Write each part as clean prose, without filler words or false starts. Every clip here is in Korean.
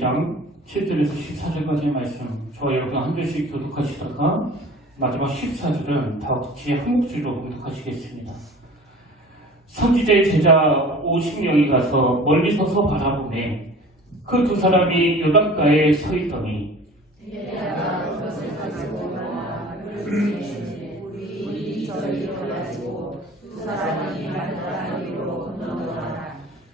2장 7절에서 14절까지의 말씀, 저와 여러분 한 절씩 교독하시다가 마지막 14절은 다 같이 한 목소리로 교독하시겠습니다. 선지자의 제자 50명이 가서 멀리 서서 바라보매 그 두 사람이 요단가에 서 있더니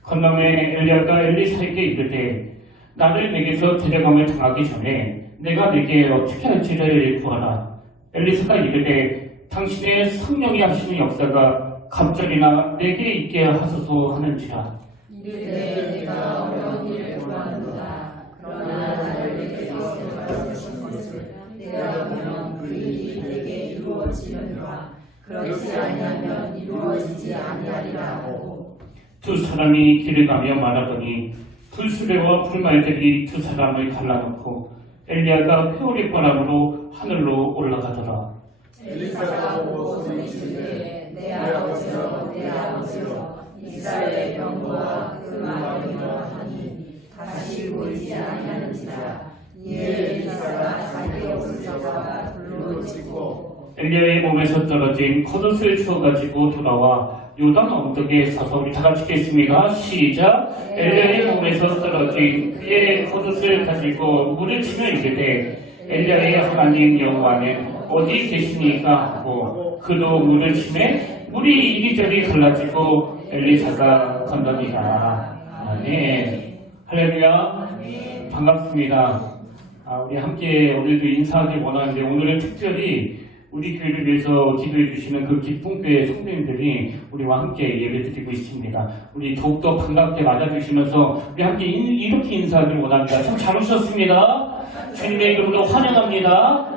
건너매 엘리야가 엘리사에게 이르되 나를 내게서 데려감을 당하기 전에 내가 내게 어떻게 할지를 구하라. 엘리사가 이르되 당신의 성령이 하시는 역사가 갑절이나 내게 있게 하소서 하는지라. 이르되 내가 어려운 일을 구하는도다. 그러나 나를 내게서 데려갈 수 있는 것을 내가 보면 그 일이 내게 이루어지려니와 그렇지 아니하면 이루어지지 아니하리라 하고. 두 사람이 길을 가며 말하더니 불수레와 불말들이 두 사람을 갈라놓고 엘리야가 회오리 바람으로 하늘로 올라가더라. 엘리사가 보고 소리치되 내 아버지여 내 아버지여 이스라엘의 병거와 그 마병이라 하니 다시 보이지 아니하는지라. 이에 엘리사가 자기의 옷을 잡아 불로 찢고 엘리야의 몸에서 떨어진 겉옷을 주워가지고 돌아와 요단 언덕에 서서 우리 다 같이 읽겠습니다. 시작. 엘리야의 몸에서 떨어진 그의 겉옷을 가지고 물을 치며 이르되 엘리야의 하나님 여호와는 어디 계시니까 하고 그도 물을 치매 물이 이리저리 갈라지고 엘리사가 건너니라. 아멘. 할렐루야. 반갑습니다. 우리 함께 오늘도 인사하기 원하는데 오늘은 특별히 우리 교회를 위해서 기도해 주시는 그 기쁨교회 성도님들이 우리와 함께 예배드리고 있습니다. 우리 더욱더 반갑게 맞아주시면서 우리 함께 이렇게 인사하기를 원합니다. 참 잘 오셨습니다. 주님의 이름으로 환영합니다.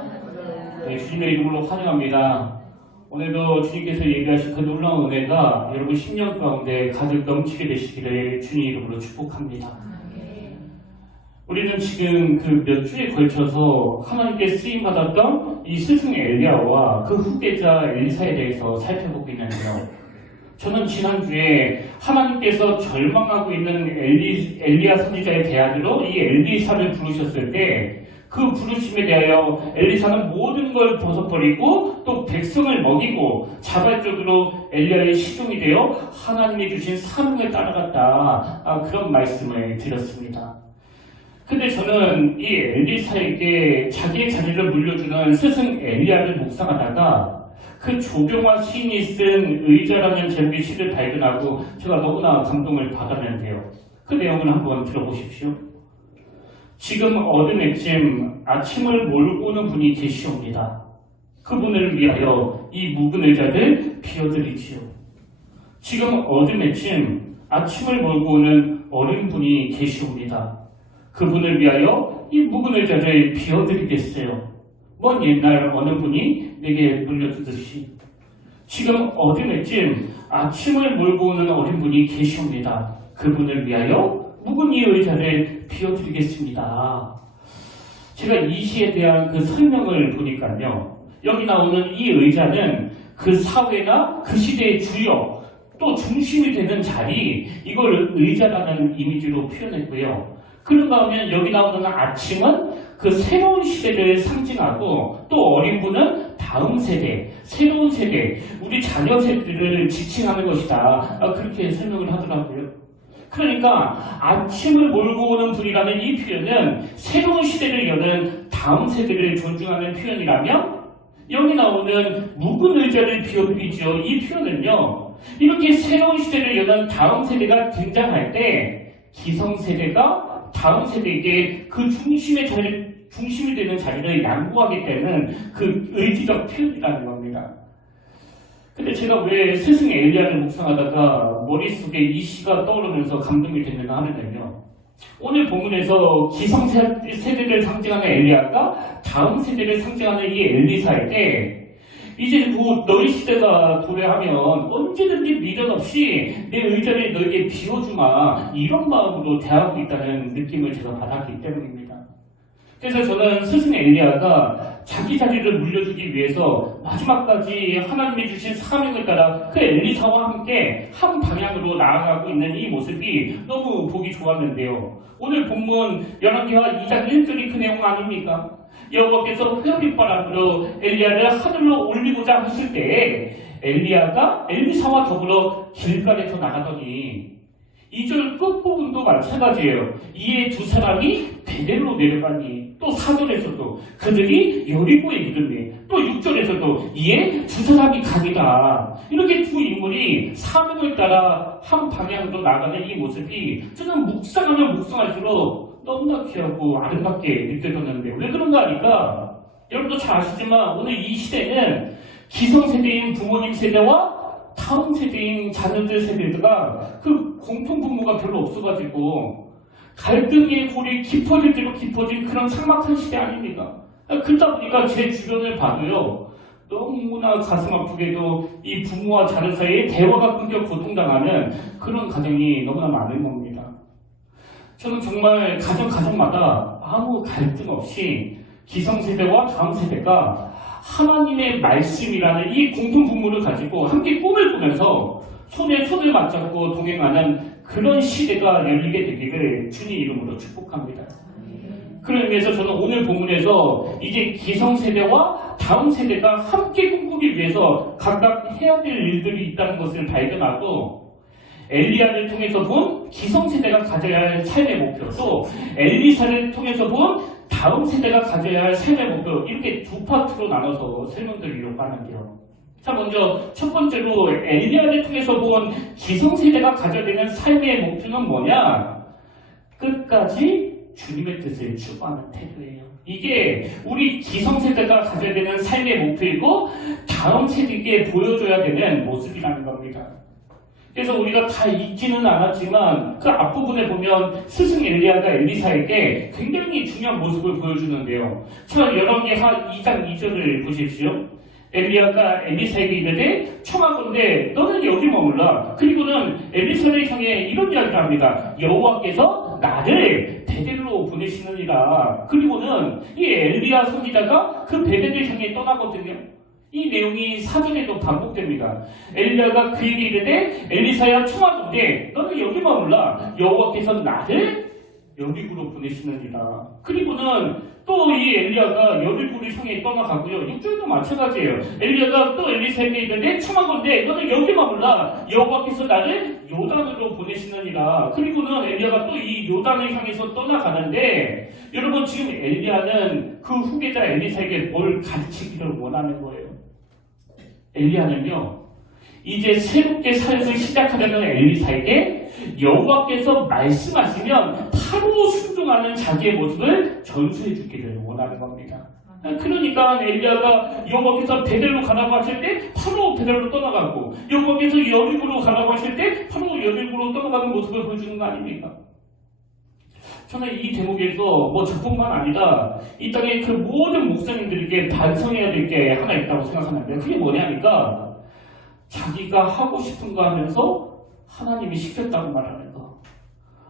네, 주님의 이름으로 환영합니다. 오늘도 주님께서 얘기하신 그 놀라운 은혜가 여러분 10년 가운데 가득 넘치게 되시기를 주님 이름으로 축복합니다. 우리는 지금 그 몇 주에 걸쳐서 하나님께 쓰임받았던 이 스승 엘리야와 그 후계자 엘리사에 대해서 살펴보고 있는데요. 저는 지난주에 하나님께서 절망하고 있는 엘리야 선지자의 대안으로 이 엘리사를 부르셨을 때 그 부르심에 대하여 엘리사는 모든 걸 벗어버리고 또 백성을 먹이고 자발적으로 엘리야의 시종이 되어 하나님이 주신 사명에 따라갔다. 그런 말씀을 드렸습니다. 근데 저는 이 엘리사에게 자기의 자리를 물려주는 스승 엘리야를 묵상하다가 그 조경화 시인이 쓴 의자라는 제목의 시를 발견하고 제가 너무나 감동을 받았는데요. 그 내용을 한번 들어보십시오. 지금 어둠에쯤 아침을 몰고 오는 분이 계시옵니다. 그분을 위하여 이 묵은 의자를 비워드리지요. 지금 어둠에쯤 아침을 몰고 오는 어린 분이 계시옵니다. 그분을 위하여 이 묵은 의자를 비워드리겠어요. 먼 옛날 어느 분이 내게 물려주듯이 지금 어둠에쯤 아침을 몰고 오는 어린 분이 계시옵니다. 그분을 위하여 묵은 이 의자를 비워드리겠습니다. 제가 이 시에 대한 그 설명을 보니까요. 여기 나오는 이 의자는 그 사회나 그 시대의 주역 또 중심이 되는 자리, 이걸 의자라는 이미지로 표현했고요. 그런가 하면 여기 나오는 아침은 그 새로운 시대를 상징하고 또 어린 분은 다음 세대, 새로운 세대, 우리 자녀 세대를 지칭하는 것이다. 그렇게 설명을 하더라고요. 그러니까 아침을 몰고 오는 분이라는 이 표현은 새로운 시대를 여는 다음 세대를 존중하는 표현이라면 여기 나오는 묵은 의자를 비워드리죠. 이 표현은요. 이렇게 새로운 시대를 여는 다음 세대가 등장할 때 기성세대가 다음 세대에게 그 중심이 되는 자리를 양보하게 되는 그 의지적 표현이라는 겁니다. 근데 제가 왜 스승 엘리야를 묵상하다가 머릿속에 이 시가 떠오르면서 감동이 됐는가 하면요. 오늘 본문에서 기성세대를 상징하는 엘리야가 다음 세대를 상징하는 이 엘리사에게 이제 곧 너희 시대가 도래하면 언제든지 미련 없이 내 의자를 너에게 비워주마, 이런 마음으로 대하고 있다는 느낌을 제가 받았기 때문입니다. 그래서 저는 스승 엘리야가 자기 자리를 물려주기 위해서 마지막까지 하나님이 주신 사명을 따라 그 엘리사와 함께 한 방향으로 나아가고 있는 이 모습이 너무 보기 좋았는데요. 오늘 본문 열왕기하 2장 1절이 그 내용 아닙니까? 여호와께서 회오리바람으로 엘리야를 하늘로 올리고자 하실 때에 엘리야가 엘리사와 더불어 길갈에서 나가더니 2절 끝부분도 마찬가지예요. 이에 두 사람이 베델로 내려가니, 또 4절에서도 그들이 여리고에 이르니, 또 6절에서도 이에 두 사람이 가니라. 이렇게 두 인물이 사명을 따라 한 방향으로 나가는 이 모습이 저는 묵상하면 묵상할수록 너무나 귀하고 아름답게 느껴졌는데, 왜 그런가 하니까 여러분도 잘 아시지만 오늘 이 시대는 기성세대인 부모님 세대와 다음 세대인 자녀들 세대가 그 공통분모가 별로 없어가지고 갈등의 골이 깊어질 대로 깊어진 그런 삭막한 시대 아닙니까? 그러다 보니까 제 주변을 봐도요, 너무나 가슴 아프게도 이 부모와 자녀 사이에 대화가 끊겨 고통당하는 그런 가정이 너무나 많은 겁니다. 저는 정말 가정마다 아무 갈등 없이 기성세대와 다음 세대가 하나님의 말씀이라는 이 공통분모를 가지고 함께 꿈을 꾸면서 손에 손을 맞잡고 동행하는 그런 시대가 열리게 되기를 주님 이름으로 축복합니다. 그런 의미에서 저는 오늘 본문에서 이제 기성세대와 다음 세대가 함께 꿈꾸기 위해서 각각 해야 될 일들이 있다는 것을 발견하고, 엘리야를 통해서 본 기성세대가 가져야 할 삶의 목표, 또 엘리사를 통해서 본 다음 세대가 가져야 할 삶의 목표, 이렇게 두 파트로 나눠서 설명드리려고 하는데요. 자, 먼저 첫 번째로 엘리야를 통해서 본 기성세대가 가져야 되는 삶의 목표는 뭐냐? 끝까지 주님의 뜻을 추구하는 태도예요. 이게 우리 기성세대가 가져야 되는 삶의 목표이고 다음 세대에게 보여줘야 되는 모습이라는 겁니다. 그래서 우리가 다 읽지는 않았지만 그 앞부분에 보면 스승 엘리야가 엘리사에게 굉장히 중요한 모습을 보여주는데요. 자, 열왕기하 2장 2절을 보십시오. 엘리야가 엘리사에게 이르되 청하건대 너는 여기 머물라. 그리고는 엘리사를 향해 이런 이야기를 합니다. 여호와께서 나를 베델로 보내시느니라. 그리고는 이 엘리야 선지자가 그 베델을 향해 떠나거든요. 이 내용이 4절에도 반복됩니다. 엘리야가 그에게 이르되 엘리사야 청하건대 너는 여기 머물라. 여호와께서 나를 여리고로 보내시느니라. 그리고는 또 이 엘리야가 여리고를 향해 떠나가고요. 6절도 마찬가지예요. 엘리야가 또 엘리사에게 이르되 청하건대 너는 여기 머물라. 여호와께서 나를 요단으로 보내시느니라. 그리고는 엘리야가 또 이 요단을 향해서 떠나가는데, 여러분 지금 엘리야는 그 후계자 엘리사에게 뭘 가르치기를 원하는 거예요. 엘리야는요, 이제 새롭게 삶을 시작하려는 엘리사에게 여호와께서 말씀하시면 바로 순종하는 자기의 모습을 전수해 주기를 원하는 겁니다. 그러니까 엘리야가 여호와께서 베델로 가라고 하실 때 바로 베델로 떠나가고, 여호와께서 여리고로 가라고 하실 때 바로 여리고로 떠나가는 모습을 보여주는 거 아닙니까? 저는 이 대목에서 뭐 저뿐만 아니라 이 땅의 그 모든 목사님들에게 반성해야 될 게 하나 있다고 생각하는데, 그게 뭐냐니까 자기가 하고 싶은 거 하면서 하나님이 시켰다고 말하는 거.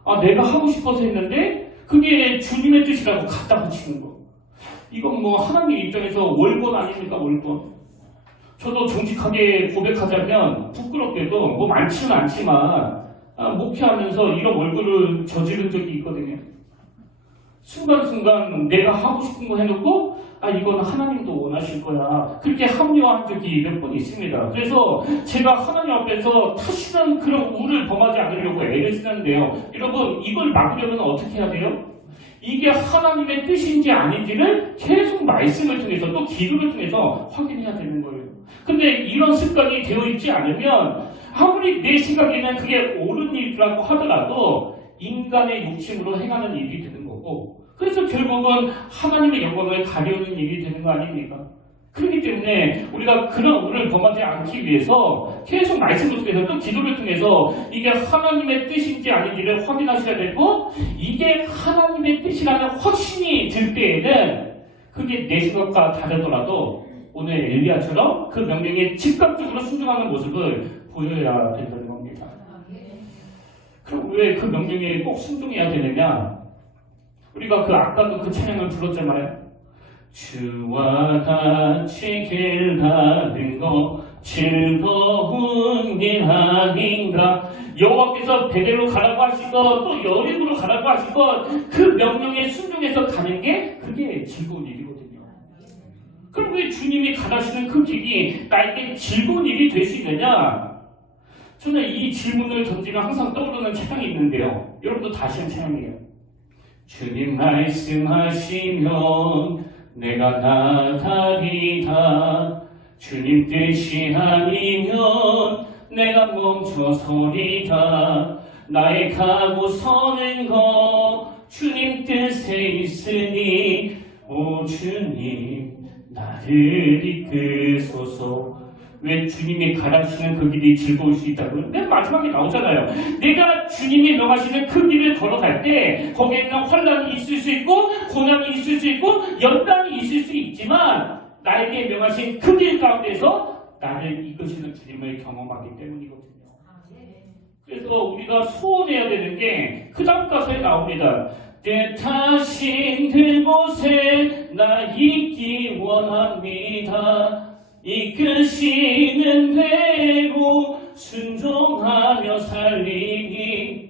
아, 내가 하고 싶어서 했는데 그게 주님의 뜻이라고 갖다 붙이는 거. 이건 뭐 하나님 입장에서 월권 아닙니까, 월권. 저도 정직하게 고백하자면 부끄럽게도 뭐 많지는 않지만 목회하면서 이런 월권을 저지른 적이 있거든요. 순간순간 내가 하고 싶은 거 해놓고 이건 하나님도 원하실 거야. 그렇게 합리화한 적이 몇 번 있습니다. 그래서 제가 하나님 앞에서 다시는 그런 우를 범하지 않으려고 애를 쓰는데요. 여러분, 이걸 막으려면 어떻게 해야 돼요? 이게 하나님의 뜻인지 아닌지를 계속 말씀을 통해서 또 기도를 통해서 확인해야 되는 거예요. 근데 이런 습관이 되어 있지 않으면 아무리 내 생각에는 그게 옳은 일이라고 하더라도 인간의 욕심으로 행하는 일이 되는 거고, 그래서 결국은 하나님의 영광을 가려는 일이 되는 거 아닙니까? 그렇기 때문에 우리가 그런 오를 범하지 않기 위해서 계속 말씀을 통해서 또 기도를 통해서 이게 하나님의 뜻인지 아닌지를 확인하셔야 되고, 이게 하나님의 뜻이라는 확신이 들 때에는 그게 내 생각과 다르더라도 오늘 엘리야처럼 그 명령에 즉각적으로 순종하는 모습을 보여야 된다는 겁니다. 그럼 왜 그 명령에 꼭 순종해야 되느냐? 우리가 아까도 그 찬양을 불렀잖아요. 주와 같이 길 가는 거 즐거운 일 아닌가. 여호와께서 베델로 가라고 하시고 또 여리고로 가라고 하시고 그 명령에 순종해서 가는 게 그게 즐거운 일이거든요. 그럼 왜 주님이 가라시는 그 길이 나에게 즐거운 일이 될 수 있느냐? 저는 이 질문을 던지면 항상 떠오르는 찬양이 있는데요. 여러분도 다시 한 찬양이에요. 주님 말씀하시면 내가 나가리다. 주님 뜻이 아니면 내가 멈춰서리다. 나의 가고 서는 거 주님 뜻에 있으니 오 주님 나를 이끄소서. 왜 주님이 가라시는 그 길이 즐거울 수 있다고요? 맨 마지막에 나오잖아요. 내가 주님이 명하시는 그 길을 걸어갈 때 거기에는 환난이 있을 수 있고 고난이 있을 수 있고 연단이 있을 수 있지만 나에게 명하신 그 길 가운데서 나를 이끄시는 주님을 경험하기 때문이거든요. 그래서 우리가 소원해야 되는 게 그 다음 가사에 나옵니다. 뜻하신 그곳에 나 있기 원합니다. 이끄시는 대로 순종하며 살리니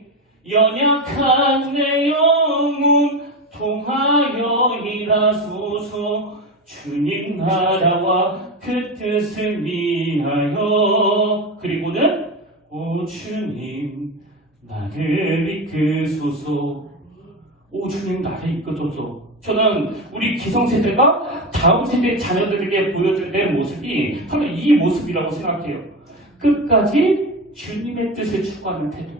연약한 내 영혼 통하여 일하소서. 주님 나라와 그 뜻을 위하여. 그리고는 오 주님 나를 이끄소서. 오 주님 나를 이끄소서. 저는 우리 기성세대가 다음 세대 자녀들에게 보여줄 내 모습이 바로 이 모습이라고 생각해요. 끝까지 주님의 뜻을 추구하는 태도.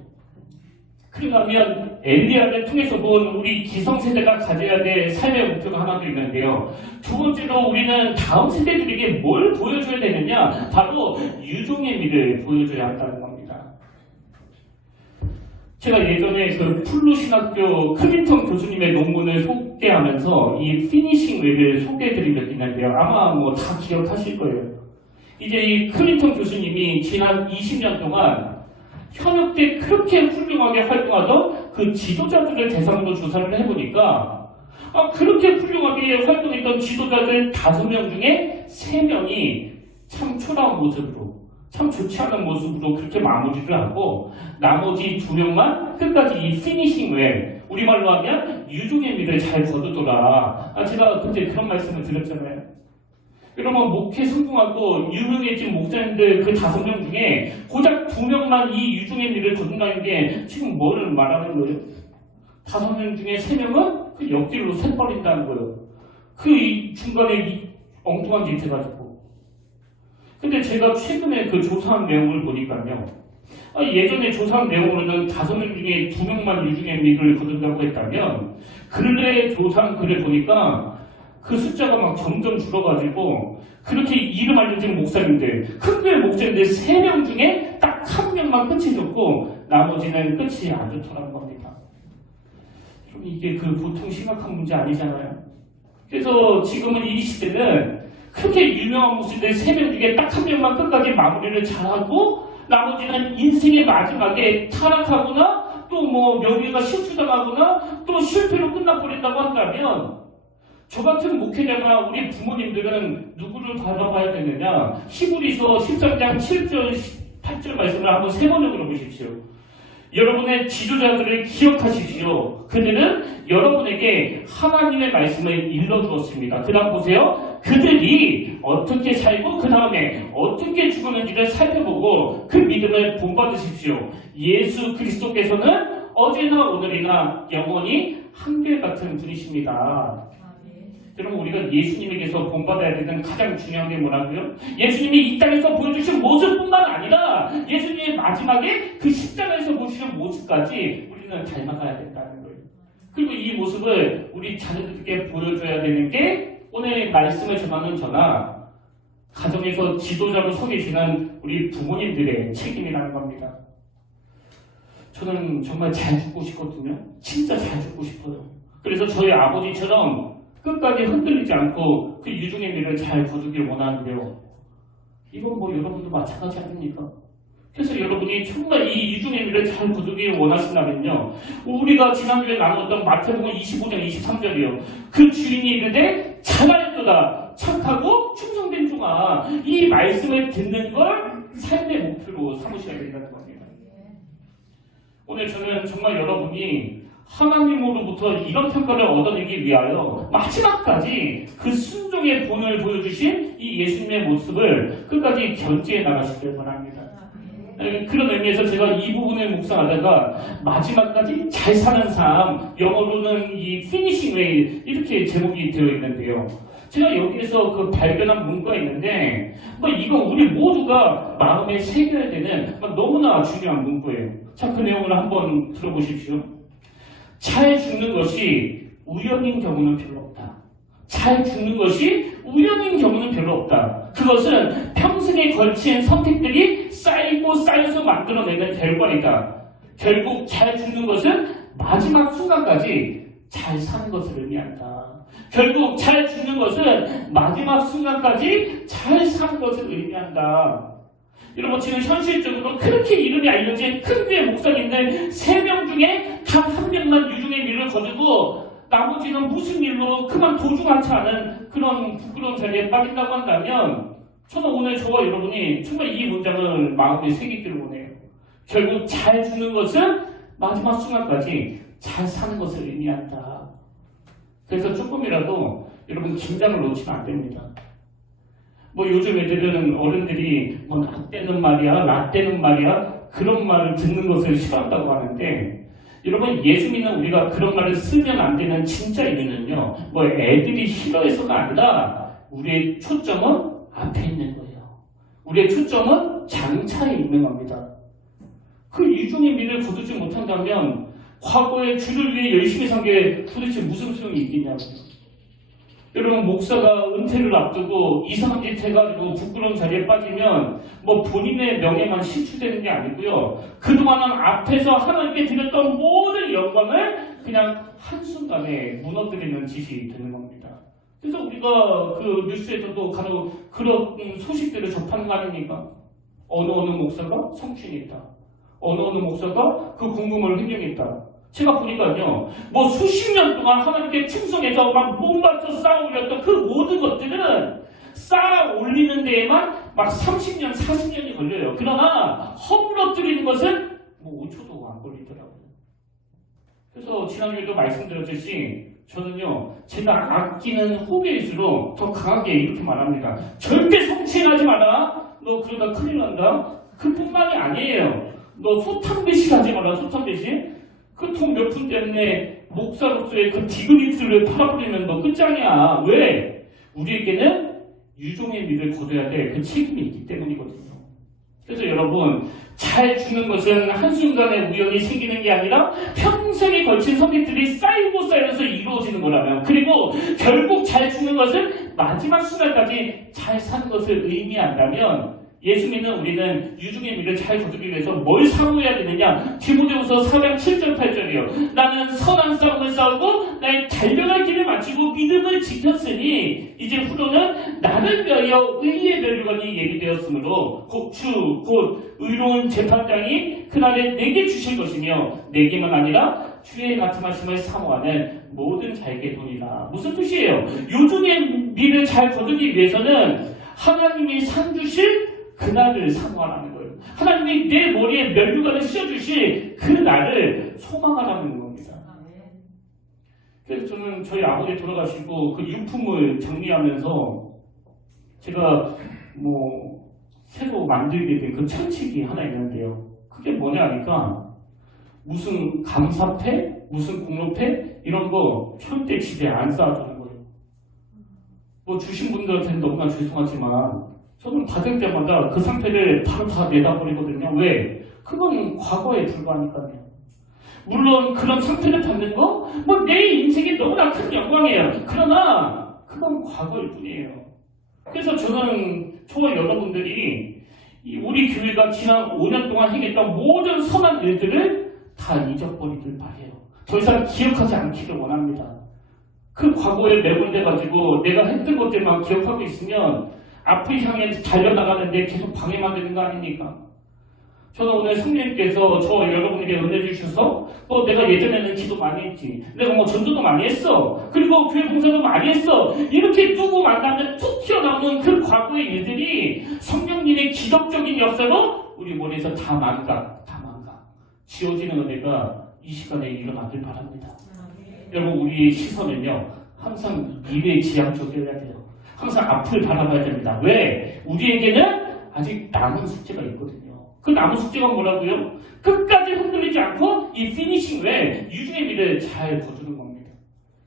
그러면 엘리야를 통해서 본 우리 기성세대가 가져야 될 삶의 목표가 하나 더 있는데요. 두 번째로 우리는 다음 세대들에게 뭘 보여줘야 되느냐? 바로 유종의 미를 보여줘야 한다는 겁니다. 제가 예전에 그 풀루 신학교 클린턴 교수님의 논문을 소개하면서 이 피니싱 웨를 소개해드린 적이 있는데요. 아마 뭐 다 기억하실 거예요. 이제 이 클린턴 교수님이 지난 20년 동안 현역 때 그렇게 훌륭하게 활동하던 그 지도자들을 대상으로 조사를 해보니까 그렇게 훌륭하게 활동했던 지도자들 5명 중에 3명이 참 초라한 모습으로, 참 좋지 않은 모습으로 그렇게 마무리를 하고 나머지 2명만 끝까지 이 피니싱 웰, 우리말로 하면 유종의 미를 잘 거두더라. 제가 그때 그런 말씀을 드렸잖아요. 여러분 목회 성공하고 유명해진 목사님들 그 5명 중에 고작 2명만 이 유종의 미를 거둔다는 게 지금 뭘 말하는 거예요? 5명 중에 3명은 그 옆길로 새버린다는 거예요. 그 중간에 이 엉뚱한 짓 해가지고. 근데 제가 최근에 그 조사한 내용을 보니까요. 예전에 조사한 내용으로는 5명 중에 2명만 유종의 미를 거둔다고 했다면 근래 조사한 글을 보니까 그 숫자가 막 점점 줄어가지고 그렇게 이름 알려진 목사님들, 큰교회 목사님들 3명 중에 딱 1명만 끝이 좋고 나머지는 끝이 안 좋더라는 겁니다. 좀 이게 그 보통 심각한 문제 아니잖아요. 그래서 지금은 이 시대는 그렇게 유명한 목사님들 3명 중에 딱 1명만 끝까지 마무리를 잘하고 나머지는 인생의 마지막에 타락하거나 또 뭐 명예가 실추당하거나 또 실패로 끝나버린다고 한다면 저 같은 목회자나 우리 부모님들은 누구를 바라봐야 되느냐? 히브리서 13장 7절, 8절 말씀을 한번 3번을 들어보십시오. 여러분의 지도자들을 기억하십시오. 그들은 여러분에게 하나님의 말씀을 일러주었습니다. 그 다음 보세요. 그들이 어떻게 살고 그 다음에 어떻게 죽었는지를 살펴보고 그 믿음을 본받으십시오. 예수 그리스도께서는 어제나 오늘이나 영원히 한결같은 분이십니다. 여러분 우리가 예수님에게서 본받아야 되는 가장 중요한 게 뭐라고요? 예수님이 이 땅에서 보여주신 모습뿐만 아니라 예수님의 마지막에 그 십자가에서 보여주신 모습까지 우리는 닮아가야 된다는 거예요. 그리고 이 모습을 우리 자녀들에게 보여줘야 되는 게 오늘 말씀을 전하는 저나 가정에서 지도자로 서 계시는 우리 부모님들의 책임이라는 겁니다. 저는 정말 잘 죽고 싶거든요. 진짜 잘 죽고 싶어요. 그래서 저희 아버지처럼 끝까지 흔들리지 않고 그 유종의 미를 잘 거두길 원하는데요. 이건 뭐 여러분도 마찬가지 아닙니까? 그래서 여러분이 정말 이 유종의 미를 잘 거두길 원하신다면요. 우리가 지난주에 나눴던 마태복음 25장 23절이요. 그 주인이 이르되 잘하였도다. 착하고 충성된 종아. 이 말씀을 듣는 걸 삶의 목표로 삼으셔야 된다는 겁니다. 오늘 저는 정말 여러분이 하나님으로부터 이런 평가를 얻어내기 위하여 마지막까지 그 순종의 본을 보여주신 이 예수님의 모습을 끝까지 견지해 나가시길 바랍니다. 그런 의미에서 제가 이 부분을 묵상하다가 마지막까지 잘 사는 삶, 영어로는 이 피니싱 웨이 이렇게 제목이 되어 있는데요. 제가 여기에서 그 발견한 문구가 있는데 이거 우리 모두가 마음에 새겨야 되는 너무나 중요한 문구예요. 자, 그 내용을 한번 들어보십시오. 잘 죽는 것이 우연인 경우는 별로 없다. 잘 죽는 것이 우연인 경우는 별로 없다. 그것은 평생에 걸친 선택들이 쌓이고 쌓여서 만들어내는 결과이다. 결국 잘 죽는 것은 마지막 순간까지 잘 사는 것을 의미한다. 결국 잘 죽는 것은 마지막 순간까지 잘 사는 것을 의미한다. 여러분, 지금 현실적으로 그렇게 이름이 알려진 큰 교회 목사님들 3명 중에 단 1명만 유종의 미를 거두고 나머지는 무슨 일로 그만 도중하지 않은 그런 부끄러운 자리에 빠진다고 한다면 저는 오늘 저와 여러분이 정말 이 문장을 마음에 새기기를 원해요. 결국 잘 죽는 것은 마지막 순간까지 잘 사는 것을 의미한다. 그래서 조금이라도 여러분 긴장을 놓치면 안 됩니다. 요즘 애들은 어른들이 라떼는 말이야, 라떼는 말이야 그런 말을 듣는 것을 싫어한다고 하는데 여러분, 예수 믿는 우리가 그런 말을 쓰면 안 되는 진짜 이유는요, 애들이 싫어해서가 아니라 우리의 초점은 앞에 있는 거예요. 우리의 초점은 장차에 있는 겁니다. 그 이중의 미를 거두지 못한다면 과거에 주를 위해 열심히 산 게 도대체 무슨 소용이 있겠냐고요. 여러분, 목사가 은퇴를 앞두고 이상한 짓 해가지고 부끄러운 자리에 빠지면 본인의 명예만 실추되는 게 아니고요. 그동안은 앞에서 하나님께 드렸던 모든 영광을 그냥 한순간에 무너뜨리는 짓이 되는 겁니다. 그래서 우리가 그 뉴스에서도 간혹 그런 소식들을 접하는 거 아닙니까? 어느 목사가 성추행했다. 어느 목사가 그 공금을 횡령했다. 제가 보니까요, 수십 년 동안 하나님께 충성해서 몸바쳐 쌓아 올렸던 그 모든 것들은 쌓아 올리는 데에만 30년, 40년이 걸려요. 그러나 허물어뜨리는 것은 5초도 안 걸리더라고요. 그래서 지난주에도 말씀드렸듯이 저는요, 제가 아끼는 후배일수록 더 강하게 이렇게 말합니다. 절대 성추행하지 마라. 너 그러다 큰일 난다. 그뿐만이 아니에요. 너 소탕 배신하지 마라. 소탕 배신. 그 돈 몇 푼 때문에 목사로서의 그 디그리스를 팔아버리면 너 끝장이야. 왜? 우리에게는 유종의 미를 거둬야 될 그 책임이 있기 때문이거든요. 그래서 여러분, 잘 죽는 것은 한순간에 우연히 생기는 게 아니라 평생에 걸친 선택들이 쌓이고 쌓여서 이루어지는 거라면, 그리고 결국 잘 죽는 것은 마지막 순간까지 잘 사는 것을 의미한다면 예수 믿는 우리는 유중의 미를 잘 거두기 위해서 뭘 사모해야 되느냐? 디모데후서 4장 7절 8절이요. 나는 선한 싸움을 싸우고 나의 달려갈 길을 마치고 믿음을 지켰으니 이제 후로는 나를 위하여 의의 면류관이 예비되었으므로 곧 의로운 재판장이 그날에 내게 주실 것이며 내게만 아니라 주의 나타나심을 사모하는 모든 자에게 도리라. 무슨 뜻이에요? 유중의 미를 잘 거두기 위해서는 하나님이 상 주실 그날을 사모하라는 거예요. 하나님이 내 머리에 면류관을 씌워주실 그 날을 소망하라는 겁니다. 그래서 저는 저희 아버지 돌아가시고 그 유품을 정리하면서 제가 새로 만들게 된 그 철칙이 하나 있는데요. 그게 뭐냐 하니까 무슨 감사패, 무슨 공로패 이런 거 절대 집에 안 쌓아두는 거예요. 주신 분들한테는 너무나 죄송하지만 저는 받을 때마다 그 상태를 바로 다 내다버리거든요. 왜? 그건 과거에 불과하니까요. 물론 그런 상태를 받는 거, 내 인생이 너무나 큰 영광이에요. 그러나 그건 과거일 뿐이에요. 그래서 저와 여러분들이 우리 교회가 지난 5년 동안 행했던 모든 선한 일들을 다 잊어버리길 바래요. 더 이상 기억하지 않기를 원합니다. 그 과거에 매몰돼가지고 내가 했던 것들만 기억하고 있으면 앞을 향해 달려나가는데 계속 방해만 되는 거 아닙니까? 저는 오늘 성령님께서 저 여러분에게 은혜 주셔서 내가 예전에는 기도 많이 했지, 내가 뭐 전도도 많이 했어, 그리고 교회 봉사도 많이 했어, 이렇게 누구 만나면 툭 튀어나오는 그 과거의 일들이 성령님의 기적적인 역사로 우리 머리에서 다 망가 지워지는 은혜가 이 시간에 일어나길 바랍니다. 여러분, 우리의 시선은요 항상 미래에 지향적이어야 돼요. 항상 앞을 바라봐야 됩니다. 왜? 우리에게는 아직 남은 숙제가 있거든요. 그 남은 숙제가 뭐라고요? 끝까지 흔들리지 않고 이 피니싱 외에 유중의 미래를 잘 거두는 겁니다.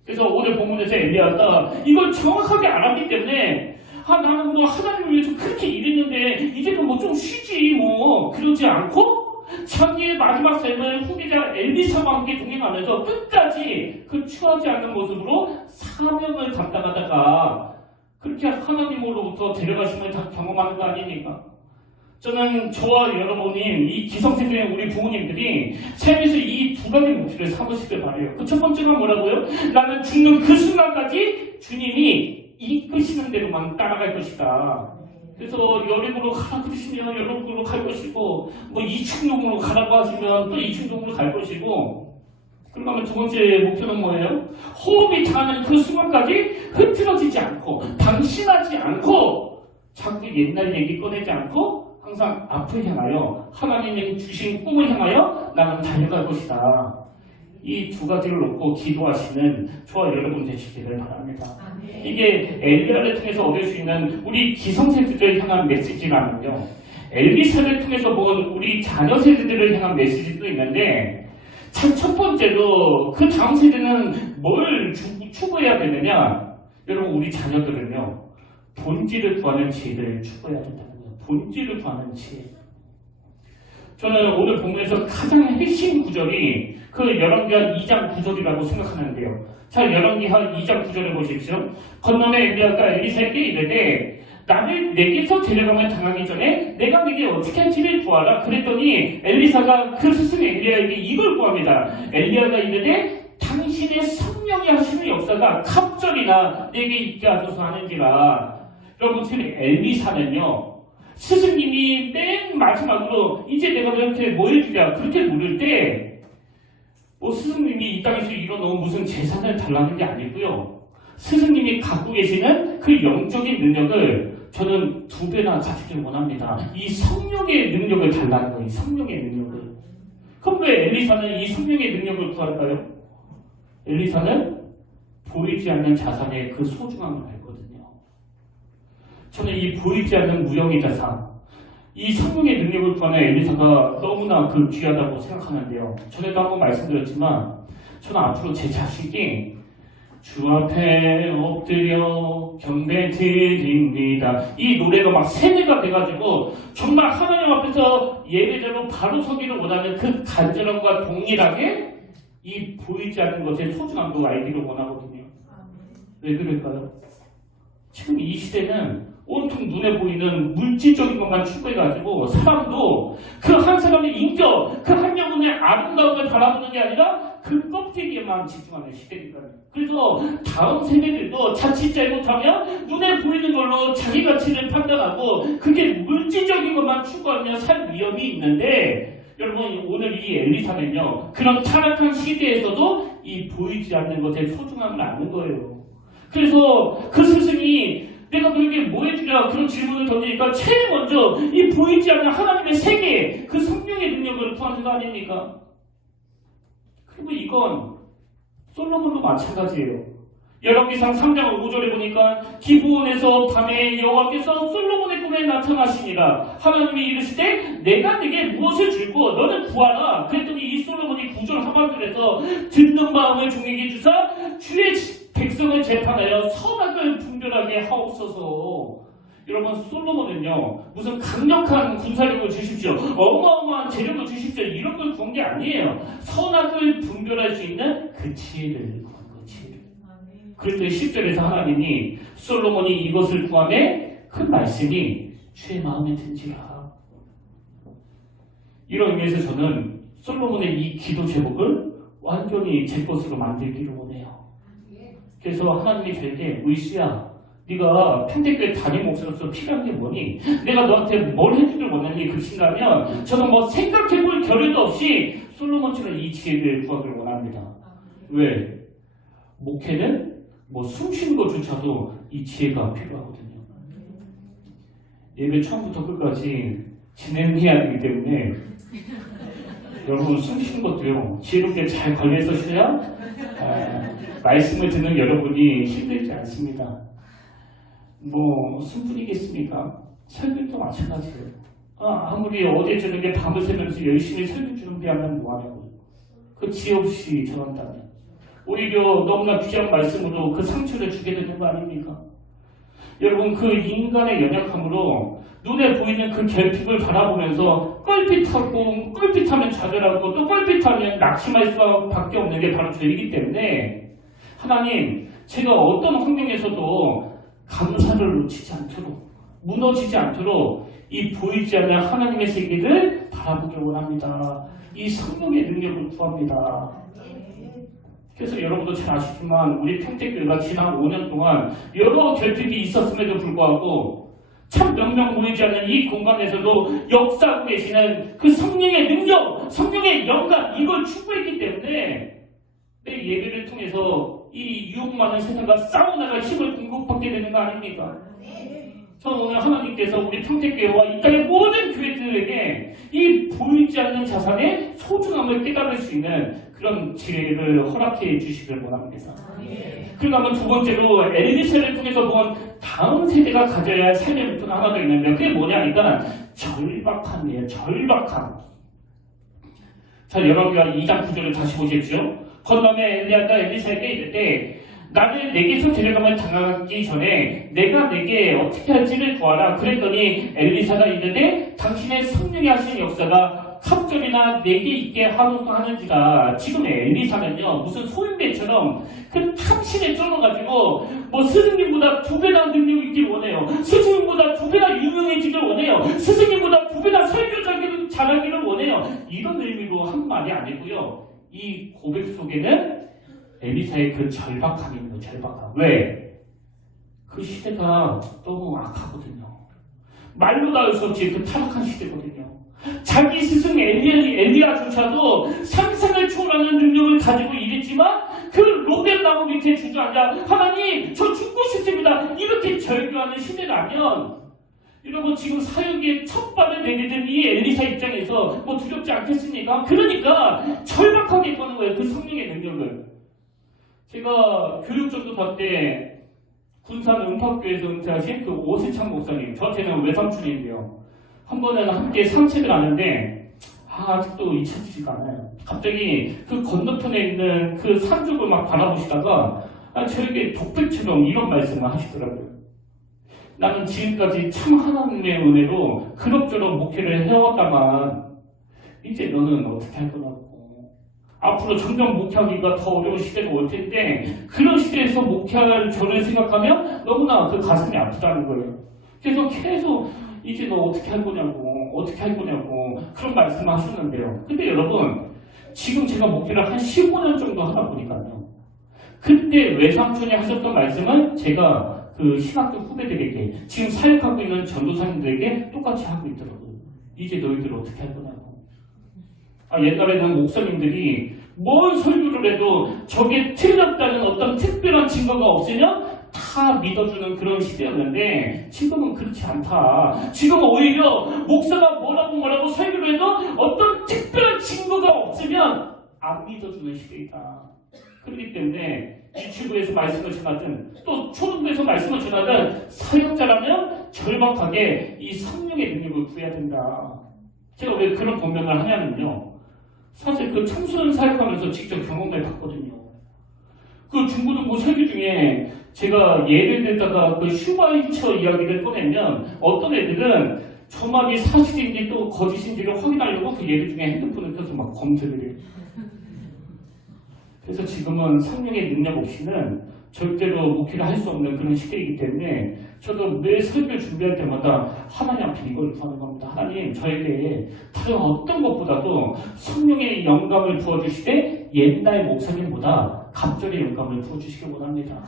그래서 오늘 본문에서 엘리야가 이걸 정확하게 알았기 때문에 나는 뭐 하나님을 위해서 그렇게 일했는데 이제는 뭐 좀 쉬지 뭐 그러지 않고 자기의 마지막 삶을 후계자 엘리사와 함께 동행하면서 끝까지 그 추하지 않는 모습으로 사명을 감당하다가 그렇게 하나님으로부터 데려가심을 다 경험하는 거 아닙니까? 저는 저와 여러분이 이 기성세대의 우리 부모님들이 삶에서 이 두 가지 목표를 삼으시길 바라요. 그 첫 번째가 뭐라고요? 나는 죽는 그 순간까지 주님이 이끄시는 대로만 따라갈 것이다. 그래서 여름으로 가라 그러시면 여름으로 갈 것이고, 뭐 이충동으로 가라고 하시면 또 이충동으로 갈 것이고, 그러면 두 번째 목표는 뭐예요? 호흡이 닿는 그 순간까지 흐트러지지 않고 방심하지 않고 자꾸 옛날 얘기 꺼내지 않고 항상 앞을 향하여 하나님이 주신 꿈을 향하여 나는 달려갈 것이다. 이 두 가지를 놓고 기도하시는 저와 여러분 되시기를 바랍니다. 이게 엘리야를 통해서 얻을 수 있는 우리 기성세대를 향한 메시지라면요, 엘리사를 통해서 본 우리 자녀 세대들을 향한 메시지도 있는데, 참 첫 번째로 그 다음 세대는 뭘 추구해야 되느냐? 여러분, 우리 자녀들은요 본질을 구하는 지혜를 추구해야 된다는 거예요. 본질을 구하는 지혜. 저는 오늘 본문에서 가장 핵심 구절이 그 열왕기하 2장 9절이라고 생각하는데요. 자, 열왕기하 2장 9절을 보십시오. 건너매 엘리야가 엘리사에게 이르되 나를 내게서 데려가면 당하기 전에 내가 네게 어떻게 할지를 구하라. 그랬더니 엘리사가 그 스승 엘리야에게 이걸 구합니다. 엘리야가 이르되 당신의 성령이 하시는 역사가 갑절이나 내게 있게 하소서 하는지라. 여러분, 지금 엘리사는요 스승님이 맨 마지막으로 이제 내가 너한테 뭐 해주랴 그렇게 물을 때 스승님이 이 땅에서 이뤄놓은 무슨 재산을 달라는 게 아니고요, 스승님이 갖고 계시는 그 영적인 능력을 저는 2배나 가지길 원합니다. 이 성령의 능력을 달라는 거예요. 성령의 능력을. 그럼 왜 엘리사는 이 성령의 능력을 구할까요? 엘리사는 보이지 않는 자산의 그 소중함을 알거든요. 저는 이 보이지 않는 무형의 자산, 이 성령의 능력을 구하는 엘리사가 너무나 그 귀하다고 생각하는데요. 전에도 한번 말씀드렸지만 저는 앞으로 제 자식이 주 앞에 엎드려 경배 드립니다, 이 노래가 막 세뇌가 돼가지고 정말 하나님 앞에서 예배자로 바로 서기를 원하는 그 간절함과 동일하게 이 보이지 않는 것의 소중함도 알기를 원하거든요. 왜 그럴까요? 지금 이 시대는 온통 눈에 보이는 물질적인 것만 추구해가지고 사람도 그 한 사람의 인격, 그 한 영혼의 아름다움을 바라보는 게 아니라 그 껍데기에만 집중하는 시대니까요. 그래서 다음 세대들도 자칫 잘못하면 눈에 보이는 걸로 자기 가치를 판단하고 그게 물질적인 것만 추구하며 살 위험이 있는데, 여러분 오늘 이 엘리사는요 그런 타락한 시대에서도 이 보이지 않는 것의 소중함을 아는 거예요. 그래서 그 스승이 내가 너에게 뭐 해주랴 그런 질문을 던지니까 제일 먼저 이 보이지 않는 하나님의 세계, 그 성령의 능력을 구하는 거 아닙니까? 그리고 이건 솔로몬도 마찬가지예요. 열왕기상 3장 5절에 보니까 기브온에서 밤에 여호와께서 솔로몬의 꿈에 나타나시니라. 하나님이 이르시되 내가 네게 무엇을 줄고 너는 구하라. 그랬더니 이 솔로몬이 9절 하반절에서 듣는 마음을 종에게 주사 주의 백성을 재판하여 선악을 분별하게 하옵소서. 여러분, 솔로몬은요 무슨 강력한 군사력을 주십시오, 어마어마한 재력을 주십시오, 이런 걸 구한 게 아니에요. 선악을 분별할 수 있는 그 지혜를 구한 거예요. 지혜를. 그랬더니 10절에서 하나님이 솔로몬이 이것을 구하매 그 말씀이 주의 마음에 든지라. 이런 의미에서 저는 솔로몬의 이 기도 제목을 완전히 제 것으로 만들기를 원해요. 그래서 하나님이 저에게 의수야, 네가 평택교회 담임 목사로서 필요한 게 뭐니? 내가 너한테 뭘 해주길 원하니? 그러신다면 저는 뭐 생각해볼 겨를도 없이 솔로몬처럼 이 지혜를 구하기를 원합니다. 왜? 목회는 뭐 숨쉬는 것조차도 이 지혜가 필요하거든요. 예배 처음부터 끝까지 진행해야 되기 때문에 여러분 숨쉬는 것도요 지혜롭게 잘 관리해서 쉬어야 말씀을 듣는 여러분이 힘들지 않습니다. 뭐 숨뿐이겠습니까? 설교도 마찬가지예요. 아무리 어제 저녁에 밤을 새면서 열심히 설교 준비하면 뭐하냐고. 그 지혜 없이 저런다면 오히려 너무나 귀한 말씀으로 그 상처를 주게 되는 거 아닙니까? 여러분 그 인간의 연약함으로 눈에 보이는 그 결핍을 바라보면서 껄핏하면 좌절하고 또 껄핏하면 낙심할 수밖에 없는 게 바로 죄이기 때문에 하나님 제가 어떤 환경에서도 감사를 놓치지 않도록 무너지지 않도록 이 보이지 않는 하나님의 세계를 바라보기를 원합니다. 이 성령의 능력을 구합니다. 그래서 여러분도 잘 아시지만 우리 평택교회가 지난 5년 동안 여러 결핍이 있었음에도 불구하고 참 명명 보이지 않는 이 공간에서도 역사하고 계시는 그 성령의 능력, 성령의 영감 이걸 추구했기 때문에 내 예배를 통해서 이 유혹 많은 세상과 싸워나갈 힘을 공급받게 되는 거 아닙니까? 저는 오늘 하나님께서 우리 평택교회와 이 땅의 모든 교회들에게 이 보이지 않는 자산의 소중함을 깨달을 수 있는 그런 지혜를 허락해 주시길 원합니다. 그러면 두 번째로 엘리사를 통해서 본 다음 세대가 가져야 할 삶의 루트가 하나 더 있는데 그게 뭐냐니까 절박함이에요. 절박함. 자, 여러분과 2장 9절을 다시 보십시오. 건너에 엘리야가 엘리사에게 이르되 나를 내게서 데려가면 당하기 전에 내가 내게 어떻게 할지를 구하라. 그랬더니 엘리사가 이르되 당신의 성령이 하신 역사가 갑절이나 내게 있게 하는지라. 지금 엘리사는요 무슨 소인배처럼 그 탐심에 쩔어가지고 뭐 스승님보다 2배나 능력 있길 원해요. 스승님보다 2배나 유명해지길 원해요. 스승님보다 2배나 설교 잘하기를 원해요. 이런 의미로 한 말이 아니고요. 이 고백 속에는 엘리사의 그 절박함이 있는 거예요. 절박함. 왜? 그 시대가 너무 악하거든요. 말로 닿을 수 없이 그 타락한 시대거든요. 자기 스승 엘리야조차도 상상을 초월하는 능력을 가지고 일했지만 그 로뎀나무 밑에 주저앉아 하나님 저 죽고 싶습니다 이렇게 절규하는 시대라면 여러분 지금 사역의 첫 발을 내딛은 이 엘리사 입장에서 뭐 두렵지 않겠습니까? 그러니까 절박하게 보는 거예요. 그 성령의 능력을. 제가 교육전도사 때 군산 응팝교에서 은퇴하신 그 오세창 목사님 저한테는 외삼촌인데요. 한 번은 함께 산책을 하는데 아직도 잊혀지지가 않아요. 갑자기 그 건너편에 있는 그 산 쪽을 막 바라보시다가 저에게 독백처럼 이런 말씀을 하시더라고요. 나는 지금까지 참 하나님의 은혜로 그럭저럭 목회를 해왔다만 이제 너는 어떻게 할 거냐고. 앞으로 점점 목회하기가 더 어려운 시대가 올 텐데 그런 시대에서 목회할 저를 생각하면 너무나 그 가슴이 아프다는 거예요. 그래서 계속 이제 너 어떻게 할 거냐고 그런 말씀을 하셨는데요. 근데 여러분 지금 제가 목회를 한 15년 정도 하다 보니까요. 그때 외삼촌이 하셨던 말씀은 제가 그 신학교 후배들에게 지금 사역하고 있는 전도사님들에게 똑같이 하고 있더라고요. 이제 너희들 어떻게 할 거냐고. 옛날에는 목사님들이 뭔 설교를 해도 저게 틀렸다는 어떤 특별한 증거가 없으면 다 믿어주는 그런 시대였는데 지금은 그렇지 않다. 지금은 오히려 목사가 뭐라고 설교를 해도 어떤 특별한 증거가 없으면 안 믿어주는 시대이다. 그렇기 때문에 유치부에서 말씀을 전하든 또 초등부에서 말씀을 전하든 사역자라면 절박하게 이 성령의 능력을 구해야 된다. 제가 왜 그런 본명을 하냐면요. 사실 그 청소년 사역하면서 직접 경험을 봤거든요. 그 중고등부 설교 중에 제가 예를 들다가 그 슈바이처 이야기를 꺼내면 어떤 애들은 저 말이 사실인지 또 거짓인지를 확인하려고 그 예배 중에 핸드폰을 켜서 막 검색을 해요. 그래서 지금은 성령의 능력 없이는 절대로 목회를 할 수 없는 그런 시대이기 때문에 저도 매 설교 준비할 때마다 하나님 앞에 이걸 구하는 겁니다. 하나님 저에게 다른 어떤 것보다도 성령의 영감을 부어주시되 옛날 목사님보다 갑절의 영감을 부어주시기 원합니다.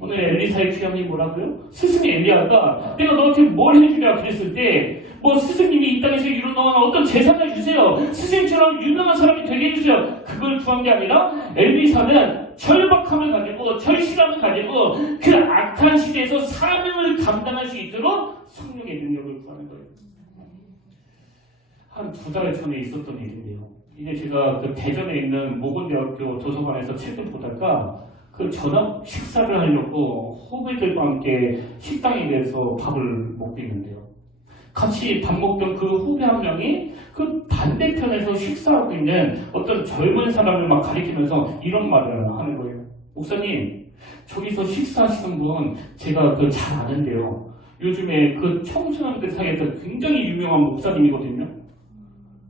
오늘 엘리사의 귀함이 뭐라고요? 스승 엘리야가 내가 너한테 뭘 해주랴 그랬을 때 뭐 스승님이 이 땅에서 이루어놓은 어떤 재산을 주세요. 스승처럼 유명한 사람이 되게 해주세요. 그걸 구한 게 아니라 엘리사는 절박함을 가지고 절실함을 가지고 그 악한 시대에서 사명을 감당할 수 있도록 성령의 능력을 구하는 거예요. 한 2달 전에 있었던 일인데요. 이게 제가 그 대전에 있는 모건대학교 도서관에서 책을 보다가 그 저녁 식사를 하려고 후배들과 함께 식당에 대해서 밥을 먹고 있는데요. 같이 밥 먹던 그 후배 한 명이 그 반대편에서 식사하고 있는 어떤 젊은 사람을 막 가리키면서 이런 말을 하는 거예요. 목사님, 저기서 식사하시는 분 제가 그 잘 아는데요. 요즘에 그 청소년들 사이에서 굉장히 유명한 목사님이거든요.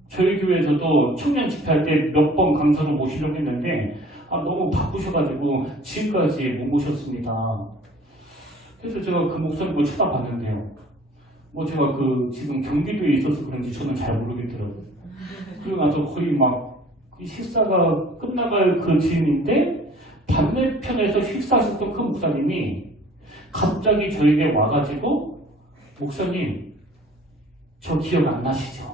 저희 교회에서도 청년 집회할 때 몇 번 강사로 모시려고 했는데 너무 바쁘셔가지고 지금까지 못 모셨습니다. 그래서 제가 그 목사님을 쳐다봤는데요. 뭐 제가 그 지금 경기도에 있어서 그런지 저는 잘 모르겠더라고요. 그리고 나서 거의 막 그 식사가 끝나갈 그 즈음인데 반대편에서 식사하셨던 그 목사님이 갑자기 저에게 와가지고 목사님 저 기억 안 나시죠?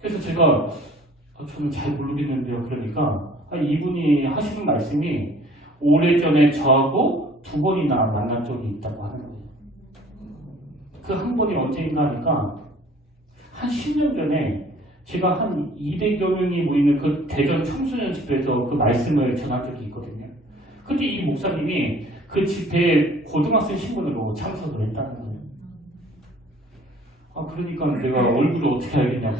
그래서 제가 저는 잘 모르겠는데요. 그러니까 이분이 하시는 말씀이 오래전에 저하고 2번이나 만난 적이 있다고 하는 거예요. 그 한 번이 언제인가 하니까 한 10년 전에 제가 한 200여 명이 모이는 그 대전 청소년 집회에서 그 말씀을 전한 적이 있거든요. 근데 이 목사님이 그 집회에 고등학생 신분으로 참석을 했다는 거예요. 그러니까 내가 얼굴을 어떻게 알겠냐고.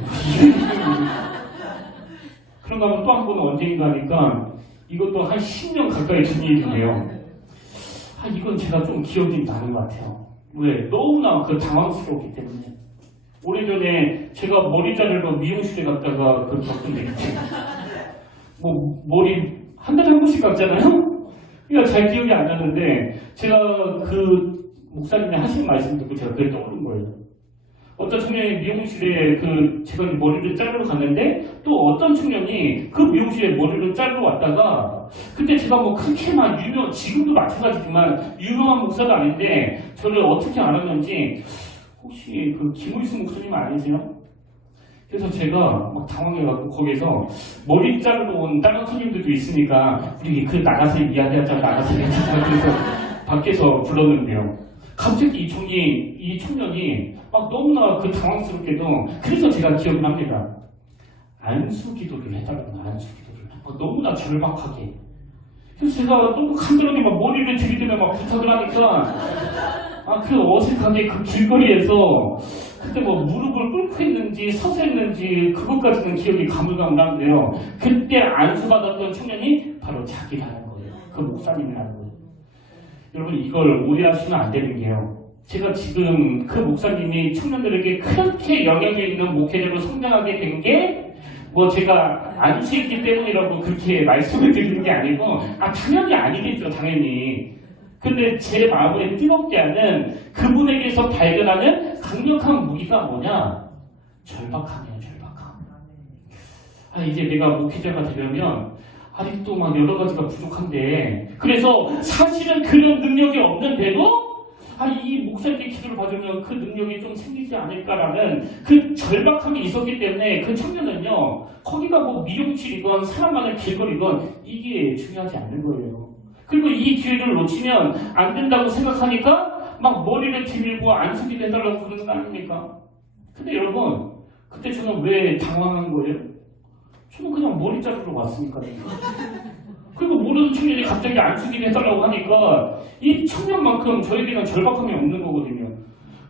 그런가 하면 또 한 번은 언제인가 하니까 이것도 한 10년 가까이 전 일인데요. 이건 제가 좀 기억이 나는 것 같아요. 왜? 너무나 그 당황스러웠기 때문에. 오래전에 제가 머리 자르러 미용실에 갔다가 그 겪은 얘기. 뭐 머리 한 달에 한 번씩 갔잖아요? 그러니까 잘 기억이 안 나는데 제가 그 목사님이 하신 말씀 듣고 제가 그게 떠오른 거예요. 어떤 청년이 미용실에 제가 머리를 자르러 갔는데 또 어떤 청년이 그 미용실에 머리를 자르러 왔다가 그때 제가 뭐 그렇게 막 지금도 마찬가지지만 유명한 목사가 아닌데 저를 어떻게 알았는지 혹시 그 김우이수 목사님 아니세요? 그래서 제가 막 당황해갖고 거기서 머리 자르러 온 다른 손님들도 있으니까 우리 나가서 이야기하자 나가서 얘기하자 그래서 밖에서 불렀는데요. 갑자기 이 청년이 막 너무나 그 당황스럽게도 그래서 제가 기억을 합니다. 안수 기도를 해달라고 안수 기도를 너무나 절박하게 그래서 제가 너무 간절하게 막 머리를 들이대며 막 부탁을 하니까 그 어색하게 그 길거리에서 그때 뭐 무릎을 꿇고 있는지 서서 했는지 그것까지는 기억이 가물가물한데요. 그때 안수받았던 청년이 바로 자기라는 거예요. 그 목사님이라는 거예요. 여러분 이걸 오해하시면 안 되는 게요. 제가 지금 그 목사님이 청년들에게 그렇게 영향력 있는 목회자로 성장하게 된 게 뭐 제가 안수했기 때문이라고 그렇게 말씀을 드리는 게 아니고 당연히 아니겠죠. 당연히. 근데 제 마음을 뜨겁게 하는 그분에게서 발견하는 강력한 무기가 뭐냐? 절박함이에요. 절박함. 이제 내가 목회자가 되려면 아직도 막 여러 가지가 부족한데 그래서 사실은 그런 능력이 없는데도 이 목사님의 기도를 받으면 그 능력이 좀 생기지 않을까라는 그 절박함이 있었기 때문에 그 청년은요 거기가 뭐 미용실이건 사람 많은 길거리건 이게 중요하지 않는 거예요. 그리고 이 기회를 놓치면 안 된다고 생각하니까 막 머리를 들밀고 안수기 해달라고 그러는 거 아닙니까? 근데 여러분 그때 저는 왜 당황한 거예요? 저는 그냥 머리 자르러 왔으니까요. 그리고 모르는 청년이 갑자기 안수기 해달라고 하니까 이 청년만큼 저에게는 절박함이 없는 거거든요.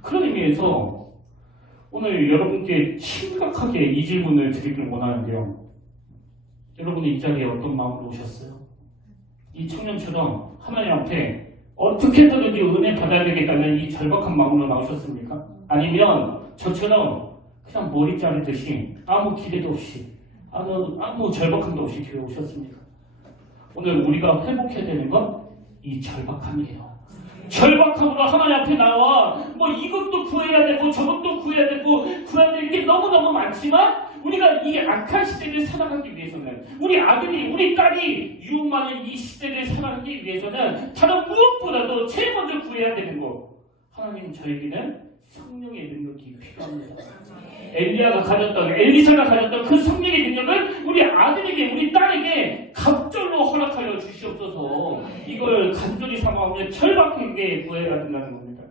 그런 의미에서 오늘 여러분께 심각하게 이 질문을 드리길 원하는데요. 여러분이 이 자리에 어떤 마음으로 오셨어요? 이 청년처럼 하나님 앞에 어떻게 해서든지 은혜 받아야 되겠다는 이 절박한 마음으로 나오셨습니까? 아니면 저처럼 그냥 머리 자르듯이 아무 기대도 없이 아무 절박함도 없이 교회 오셨습니까? 오늘 우리가 회복해야 되는 건 이 절박함이에요. 절박함으로 하나님 앞에 나와 뭐 이것도 구해야 되고 저것도 구해야 되고 구해야 될 게 너무너무 많지만 우리가 이 악한 시대를 살아가기 위해서는 우리 아들이 우리 딸이 유혹하는 이 시대를 살아가기 위해서는 다른 무엇보다도 제일 먼저 구해야 되는 거 하나님 저에게는 성령의 능력이 필요합니다. 엘리야가 가졌던 엘리사가 가졌던 그 성령의 능력을 우리 아들에게 우리 딸에게 갑절로 허락하여 주시옵소서. 이걸 간절히 사모하며 절박하게 구해야 된다는 겁니다.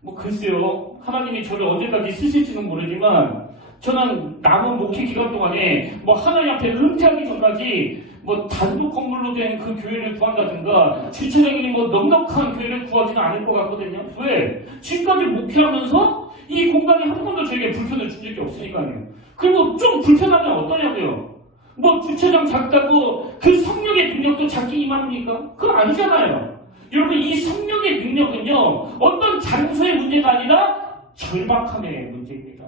뭐 글쎄요 하나님이 저를 언제까지 쓰실지는 모르지만 저는 남은 목회 기간 동안에 뭐 하나님 앞에 은퇴하기 전까지 뭐 단독 건물로 된 그 교회를 구한다든가 주차장이 뭐 넉넉한 교회를 구하지는 않을 것 같거든요. 왜? 지금까지 목회하면서 이 공간이 한 번도 저에게 불편을 준 적이 없으니까요. 그리고 좀 불편하면 어떠냐고요? 뭐 주차장 작다고 그 성령의 능력도 작게 임합니까? 그건 아니잖아요. 여러분 이 성령의 능력은요 어떤 장소의 문제가 아니라 절박함의 문제입니다.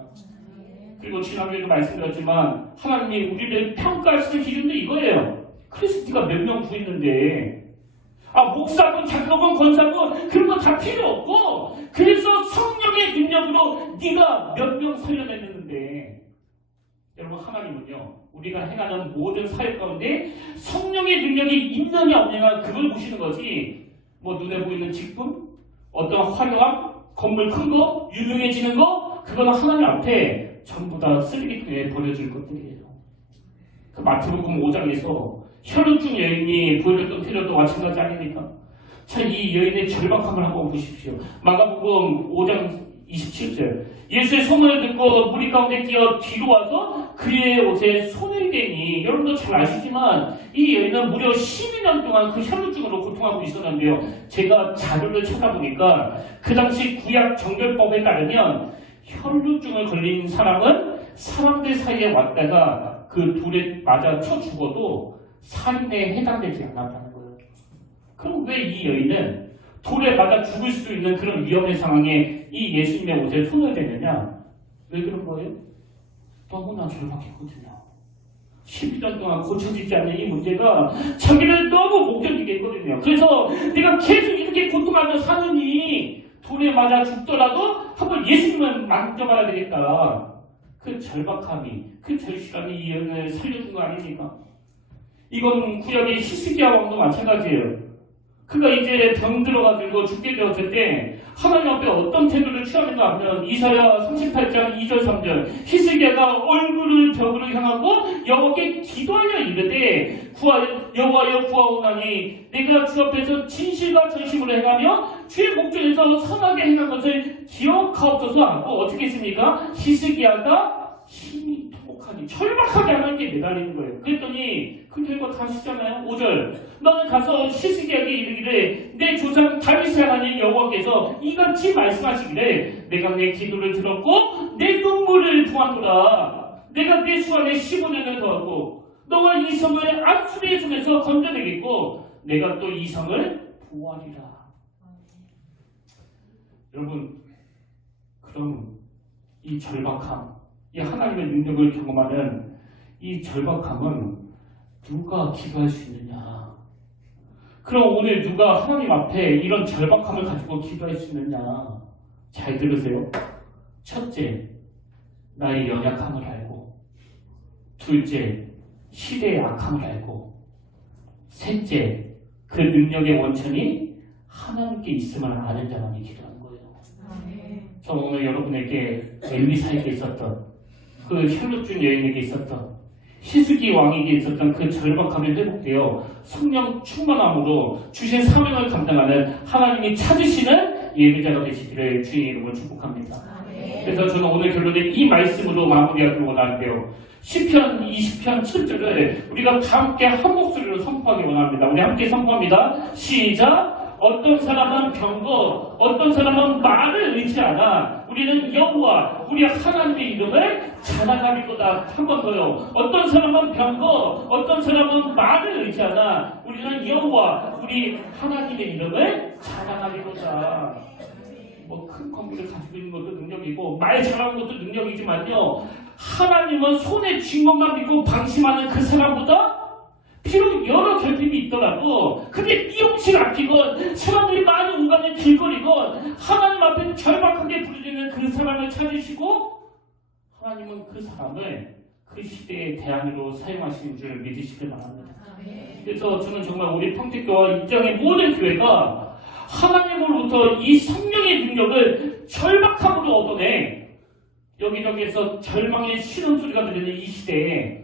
그리고 지난주에도 말씀드렸지만 하나님이 우리를 평가하시는 기준도 이거예요. 크리스티가 몇 명 구했는데 목사분, 장로분, 권사분 그런 거 다 필요 없고 그래서 성령의 능력으로 네가 몇 명 살려냈는데 여러분 하나님은요 우리가 행하는 모든 사역 가운데 성령의 능력이 있느냐 없느냐 그걸 보시는 거지 뭐 눈에 보이는 직분, 어떤 화려함, 건물 큰 거, 유명해지는 거 그거는 하나님 앞에 전부 다 쓰레기통에 버려질 것들이에요. 그 마태복음 5장에서 혈루증 여인이 보여줬던 필요도 마찬가지 아닙니까? 자, 이 여인의 절박함을 한번 보십시오. 마가복음 5장 27절 예수의 소문을 듣고 무리 가운데 끼어 뒤로 와서 그의 옷에 손을 대니 여러분도 잘 아시지만 이 여인은 무려 12년 동안 그 혈루증으로 고통하고 있었는데요. 제가 자료를 찾아보니까 그 당시 구약 정결법에 따르면 혈루증을 걸린 사람은 사람들 사이에 왔다가 그 돌에 맞아 쳐 죽어도 살인에 해당되지 않았다는 거예요. 그럼 왜 이 여인은 돌에 맞아 죽을 수 있는 그런 위험한 상황에 이 예수님의 옷에 손을 대느냐? 왜 그런 거예요? 너무나 절박했거든요. 12년 동안 고쳐지지 않는 이 문제가 자기를 너무 못 게했거든요 그래서 내가 계속 이렇게 고통하며 사느니 돌에 맞아 죽더라도 한번 예수님은 만져봐야 되겠다. 그 절박함이, 그 절실함이 이 여인을 살려준 거 아닙니까? 이건 구약의 히스기야 왕도 마찬가지예요. 그가 이제 병 들어가지고 죽게 되었을 때 하나님 앞에 어떤 태도를 취하는가 하면 이사야 38장 2절 3절 히스기야가 얼굴을 벽으로 향하고 여호와께 기도하여 이르되 여호와여 구하오나니 내가 주 앞에서 진실과 전심으로 행하며 주의 목전에서 선하게 행한 것을 기억하옵소서 하고 어떻게 했습니까? 히스기야가 힘이 토목하니 절박하게 하나님께 매달리는 거예요. 그랬더니 그 결과 다 아시잖아요. 5절 너는 가서 히스기야에게 이르기를 내 조상 다윗의 하나님 여호와께서 이같이 말씀하시기를 내가 내 기도를 들었고 내 눈물을 보았노라. 내가 내 수완에 15년을 더하고 너와 이 성을 앗수리의 손에서 건져내겠고 내가 또 이 성을 보호하리라. 여러분 그럼 이 절박함 이 하나님의 능력을 경험하는 이 절박함은 누가 기도할 수 있느냐? 그럼 오늘 누가 하나님 앞에 이런 절박함을 가지고 기도할 수 있느냐? 잘 들으세요. 첫째, 나의 연약함을 알고 둘째, 시대의 악함을 알고 셋째, 그 능력의 원천이 하나님께 있음을 아는 자만이 기도하는 거예요. 저는 오늘 여러분에게 엘리사에게 있었던 그 혈루증 여인에게 있었던 히스기 왕에게 있었던 그 절박함이 회복되어 성령 충만함으로 주신 사명을 감당하는 하나님이 찾으시는 예배자가 되시기를 주의 이름으로 축복합니다. 그래서 저는 오늘 결론에 이 말씀으로 마무리하기로 원하는데요. 시편 20편 7절을 우리가 다 함께 한 목소리로 선포하기 원합니다. 우리 함께 선포합니다. 시작! 어떤 사람은 병거, 어떤 사람은 말을 의지하나 우리는 여호와 우리 하나님의 이름을 자랑하리로다. 한 번 더요. 어떤 사람은 병거, 어떤 사람은 말을 의지하나 우리는 여호와 우리 하나님의 이름을 자랑하리로다. 뭐 큰 건물을 가지고 있는 것도 능력이고 말 잘하는 것도 능력이지만요. 하나님은 손에 쥔 것만 믿고 방심하는 그 사람보다 비록 여러 결핍이 있더라도 근데 미용실 아끼건 사람들이 많은 공간에 길거리건 하나님 앞에 절박하게 부르짖는 그 사람을 찾으시고 하나님은 그 사람을 그 시대의 대안으로 사용하시는 줄 믿으시길 바랍니다. 그래서 저는 정말 우리 평택교와 입장의 모든 교회가 하나님으로부터 이 성령의 능력을 절박함으로 얻어내 여기저기에서 절망의 신음 소리가 들리는 이 시대에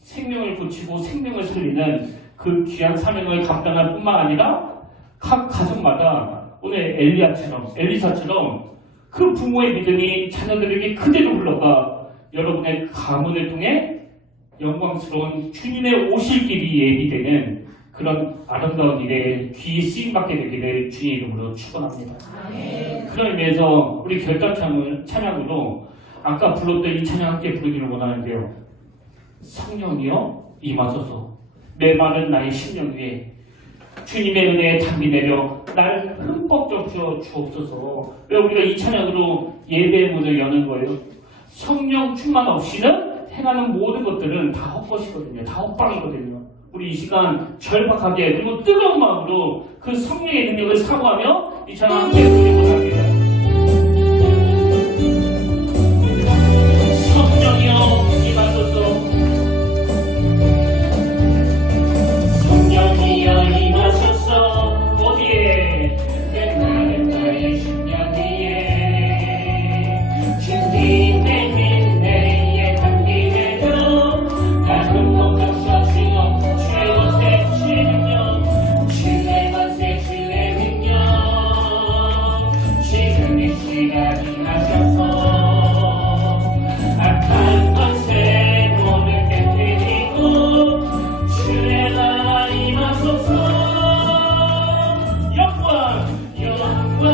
생명을 고치고 생명을 살리는 그 귀한 사명을 감당할 뿐만 아니라 각 가정마다 오늘 엘리사처럼 그 부모의 믿음이 자녀들에게 그대로 흘러가 여러분의 가문을 통해 영광스러운 주님의 오실 길이 예비되는 그런 아름다운 일에 귀에 쓰임받게 되기를 주의 이름으로 축원합니다. 그런 의미에서 우리 결단 찬양으로 아까 불렀던 이 찬양 함께 부르기를 원하는데요. 성령이여 임하소서 내 마른 나의 심령 위에 주님의 은혜에 담비 내려 날 흠뻑 적셔 주옵소서. 왜 우리가 이 찬양으로 예배의 문을 여는 거예요? 성령 충만 없이는 행하는 모든 것들은 다 헛것이거든요. 다 헛방이거든요. 우리 이 시간 절박하게 그리고 뜨거운 마음으로 그 성령의 능력을 사모하며 이 찬양 함께 부르고 합니다. 성령이여 임하소서 성령이여 임하소서 어디에 내 나는 나의 심령 위에 주님의 민내에 담기 되려 나 흠뻑 적셔 주여 주의 권세 주의 능력 주의 권세 주의 능력 지금 이 시간 임하소서 악한 권세 모든 깨뜨리고 주의 나라 임하소서 영광 영광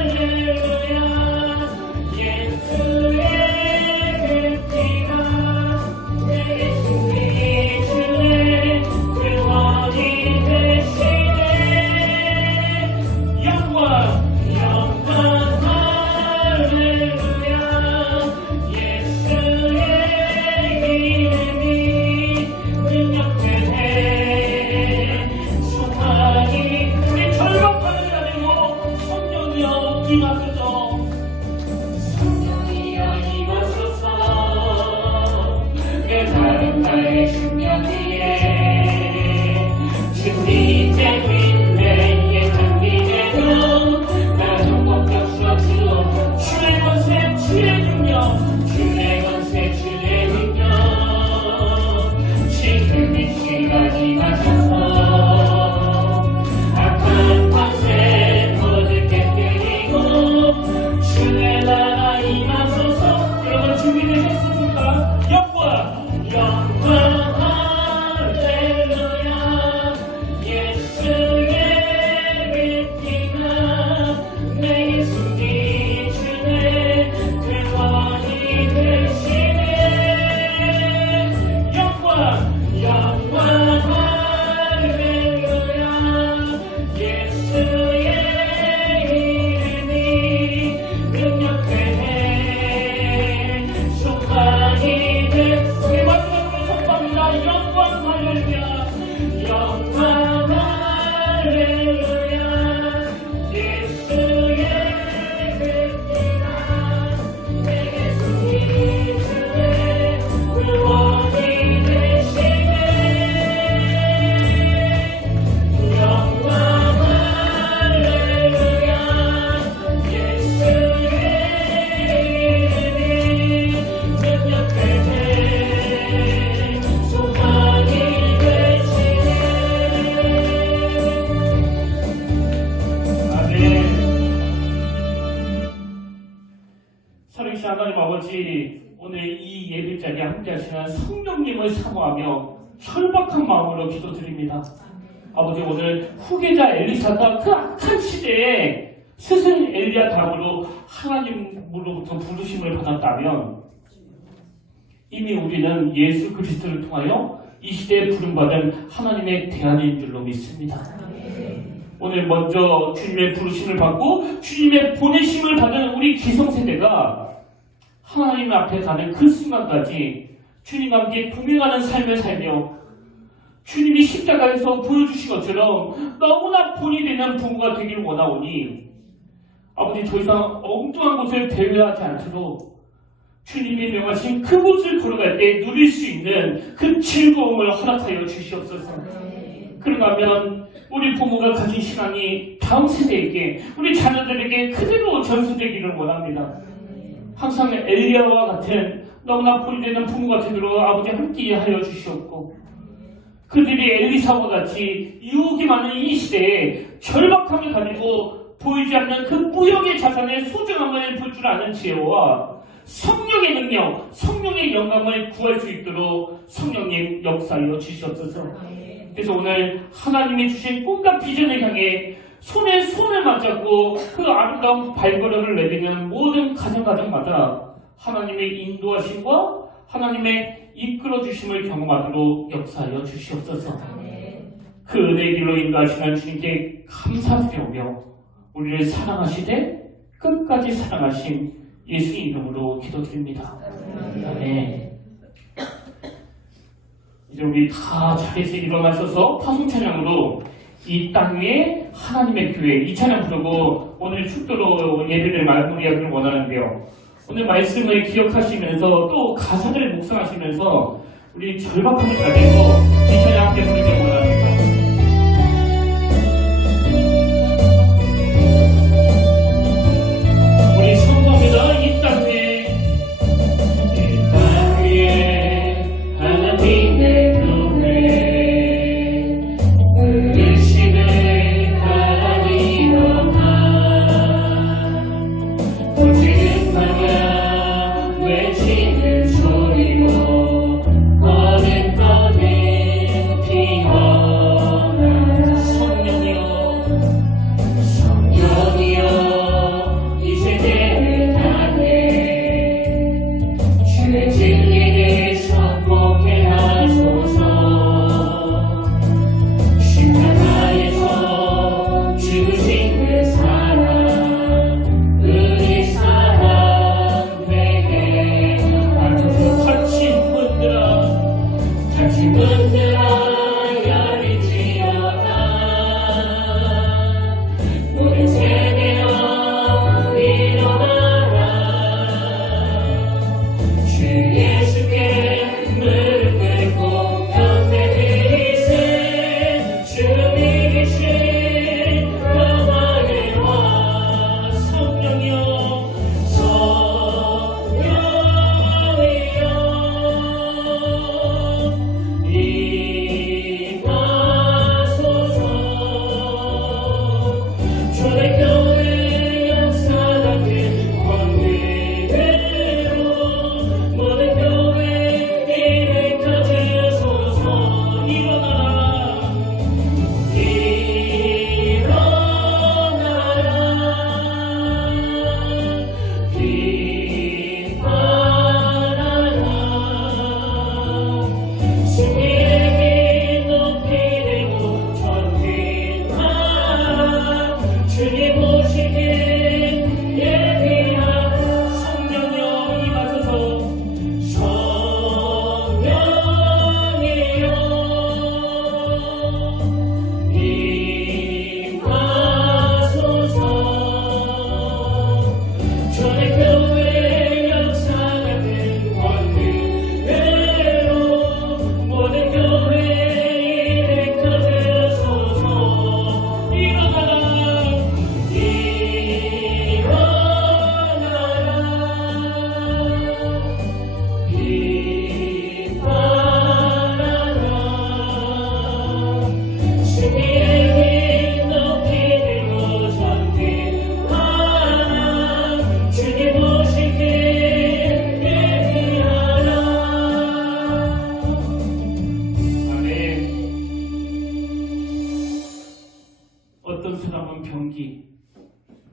할렐루야 예수의 그 피가 내게 승리 주네 그 원이 되시네 영광 영광 할렐루야 예수의 이름이 능력되네 소망이 우리 절박함을 가지고 성령이여 임하소서 성령이여 임하소서 내 다른 나의 심령 위에 주님의 윈내에 담기되며 나 흠뻑 적셔 주어 주의 권세 주의 능력 주의 권세 주의 능력 지금 이 시간 임하소서 악한 권세 모두 깨뜨리고 주의 나라 임하소서 여러분 준비되셨습니까? 영광 영광 할렐루야 예수의 빛이가 내게 승리 주네 그 원이 되시네 영광 영광 할렐루야 예수의 이름이 능력되네 소망이 되네 마지막으로 선포합니다. 영광 할렐루야 영광 할렐루야 예수의 빛이가 내게 승리 주네 그 원이 되시네 영광 할렐루야 예수의 이름이 능력되네 소망이 되시네 아멘. 살아계신 하나님 아버지 오늘 이 예배자리에 함께 하시는 성령님을 사모하며 절박한 마음으로 기도드립니다. 아버지 오늘 후계자 엘리사가 그 악한 시대에 스승 엘리야 다음으로 하나님으로부터 부르심을 받았다면 이미 우리는 예수 그리스도를 통하여 이 시대에 부름받은 하나님의 대안인 줄로 믿습니다. 오늘 먼저 주님의 부르심을 받고 주님의 보내심을 받은 우리 기성세대가 하나님 앞에 가는 그 순간까지 주님과 함께 동행하는 삶을 살며 주님이 십자가에서 보여주신 것처럼 너무나 본이 되는 부모가 되기를 원하오니 아버지 더 이상 엉뚱한 것을 대회하지 않도록 주님이 명하신 그곳을 걸어갈 때 누릴 수 있는 그 즐거움을 허락하여 주시옵소서. 그런가 하면 우리 부모가 가진 신앙이 다음 세대에게, 우리 자녀들에게 그대로 전수되기를 원합니다. 항상 엘리야와 같은 너무나 보이되는 부모가 되도록 아버지 함께 하여 주시옵고, 그들이 엘리사와 같이 유혹이 많은 이 시대에 절박함을 가지고 보이지 않는 그 무역의 자산의 소중함을 볼 줄 아는 지혜와 성령의 능력, 성령의 영감을 구할 수 있도록 성령님 역사하여 주시옵소서. 그래서 오늘 하나님이 주신 꿈과 비전을 향해 손에 손을 맞잡고 그 아름다운 발걸음을 내딛는 모든 가정마다 하나님의 인도하심과 하나님의 이끌어주심을 경험하도록 역사하여 주시옵소서. 그 은혜의 길로 인도하시는 주님께 감사드리며 우리를 사랑하시되 끝까지 사랑하신 예수 이름으로 기도드립니다. 아멘. 이제 우리 다 자리에서 일어나셔서 파송 찬양으로 이 땅 위에 하나님의 교회 이 찬양 부르고 오늘 축도로 예배를 마무리하기를 원하는데요. 오늘 말씀을 기억하시면서 또 가사를 묵상하시면서 우리 절박함을 가지고 이 찬양 함께 부르기를 원합니다. 우리 성도입니다. 이 땅 위에 하나님의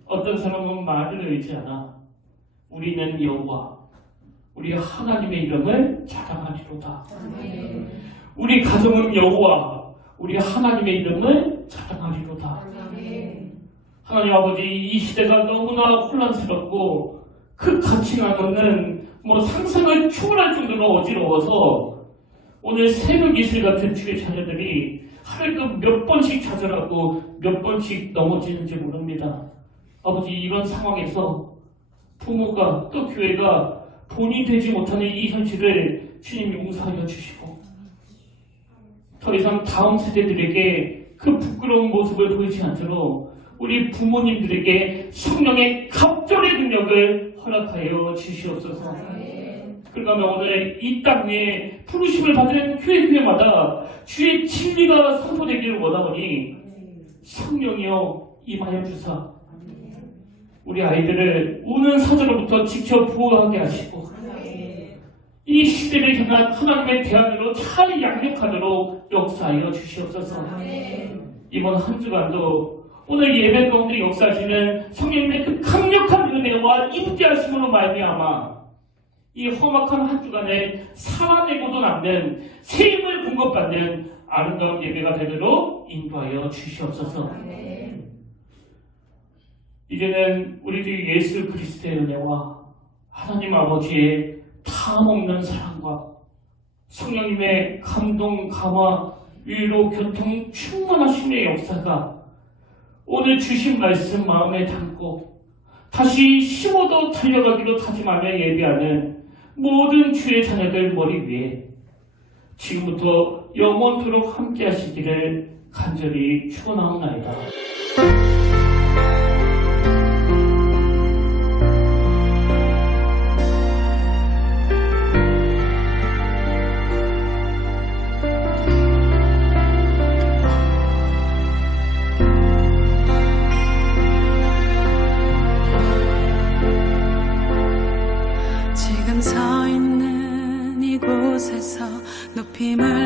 어떤 사람은 말을 의지하나 우리는 여호와 우리 하나님의 이름을 자랑하리로다. 우리 가정은 여호와 우리 하나님의 이름을 자랑하리로다. 하나님 아버지, 이 시대가 너무나 혼란스럽고 그 가치관은 상상을 초월할 정도로 어지러워서 오늘 새벽 이슬 같은 주의 자녀들이 하루에도 몇 번씩 좌절하고 몇 번씩 넘어지는지 모릅니다. 아버지, 이런 상황에서 부모가 또 교회가 본이 되지 못하는 이 현실을 주님 용서하여 주시고 더 이상 다음 세대들에게 그 부끄러운 모습을 보이지 않도록 우리 부모님들에게 성령의 갑절의 능력을 허락하여 주시옵소서. 그러면 오늘 이 땅 위에 부르심을 받은 교회마다 주의 진리가 선포되기를 원하오니 성령이여 임하여 주사 우리 아이들을 우는 사자로부터 지켜 보호하게 하시고 이 시대를 향한 하나님의 대안으로 잘 양육하도록 역사하여 주시옵소서. 이번 한 주간도 오늘 예배 가운데 역사하시는 성령님의 그 강력한 은혜와 임재하심으로 말미암아 이 험악한 한 주간에 살아내고도 남는 새 힘을 공급받는 아름다운 예배가 되도록 인도하여 주시옵소서. 이제는 우리 주 예수 그리스도의 은혜와 하나님 아버지의 다함없는 사랑과 성령님의 감동, 감화, 위로, 교통, 충만하심의 역사가 오늘 주신 말씀 마음에 담고 다시 심어도 달려가기로 다짐하며 예배하는 모든 주의 자녀들 머리 위에 지금부터 영원토록 함께 하시기를 간절히 축원하옵나이다. 지금 서 있는 이곳에서 높임을